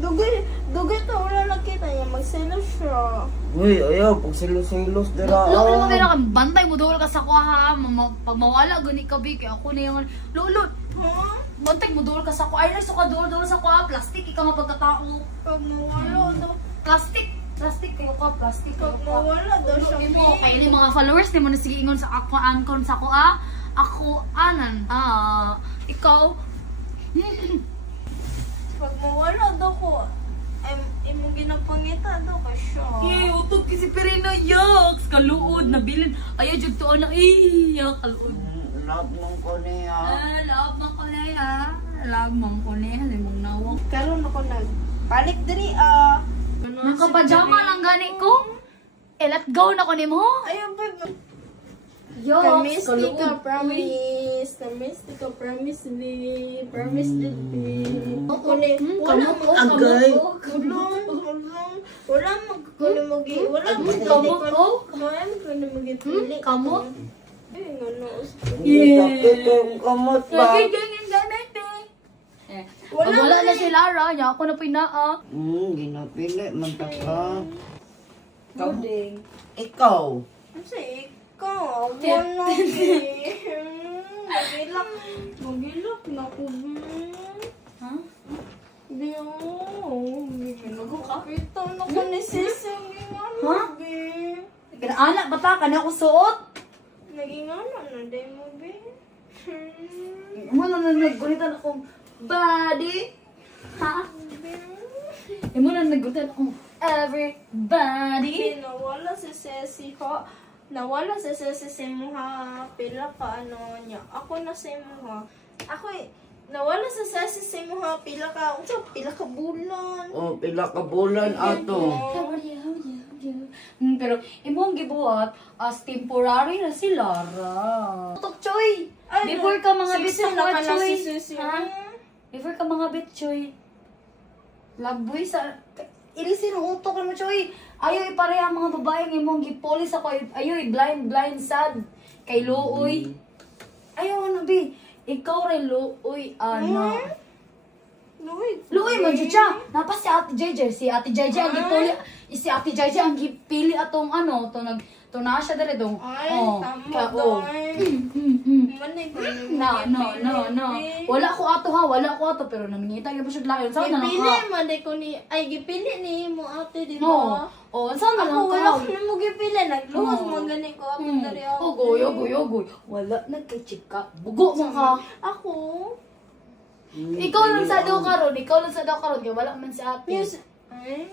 Dugay to, wala nakita niya. Magselos siya. Uy, ayaw, pag silos-silos dira. Lolo, bantay mo dool ka sa ko ha. Pag mawala gani ka bi kay ako na yung lolo. Ha? Bantay mo dool ka sa ko. Ay, nagsuka dool sa ko ha. Plastic ikaw nga pagkatao. Pag mawala daw. Plastic kayo ka, plastic kayo Pag ka. mawala daw siya. Kaya ni mga followers ni mo na sige ingon sa ako ankon sa ko ah. Ako anan. Ikaw. Pag mawala daw ko, imong ginapangita daw ka siya. Utog kasi Pirina yaks. Kaluod, nabilin. Ayaw jud to na. Kaluod. Love mong ko niya. Love man ko na ya. Love man ko na ya. Limong nawak. Karon ako nagpanik diri Nakapajama lang gani ko. Let go na ko ni mo. Ayun pa. Yaks. Kamisty ka, promise. Kamisty ka, promise me. Promise me. Wala mo. Agay. Wala magkukunin mo gi. Wala mo. Kamot ko? Wala mo kunin mo gi. Pili. Kamot? Ay, ngano. Sakit yung kamot ba? Ganyan ganit eh. Wala na si Lara. Niya ako na pinaa. Ginapili. Mantaka. Buding. Ikaw. Kasi ikaw. Wala gi. Magilak na ko. Ha? Biyo. Ito na ko ni Sising. Ha? Pinaanak bata ka na ako suot. Naging ano na day mo, be? Mo na naggulitan akong body. Ha? Mo na naggulitan akong everybody. Nawala si Ceci ha. Nawala si Ceci sa imuha. Pila ka ano niya. Ako na sa imuha. Ako nawala si Ceci sa imuha. Pila ka bulan. Oh, pila ka bulan ato. Pero imong gibuhat as temporary na si Lara. Tok Choy. Before ka mga bitch mga Choy. Ha? Before ka mga bitch Choy. Laboy sa ilisin ang utok mo Choy. Ayo ipareha mga babaeng imong gipolis ako. Ayo blind sad kay Luoy. Ayaw na bi. Ikaw rin Luoy ana. Luoy man jud siya. Napas si Ate JJ, si Ate JJ ang gipili. Si Ate JJ ang gipili atong ano, to na siya dere dong. Ay, tama. No. Wala ko ato ha, wala ko ato pero nangita gyud siya layon. Saan na Gipili lang ka? man day ko ni ay gipili ni mo ate di No. ba? Oh, saan na lang Ako ka? wala ko mo gipili, nagluwas mo gani ko ako dari ako. Goy. Wala nagka-chika. Bugo mo ka. Ako. Ikaw lang sa daw karon, kaya wala man si ate. Ay.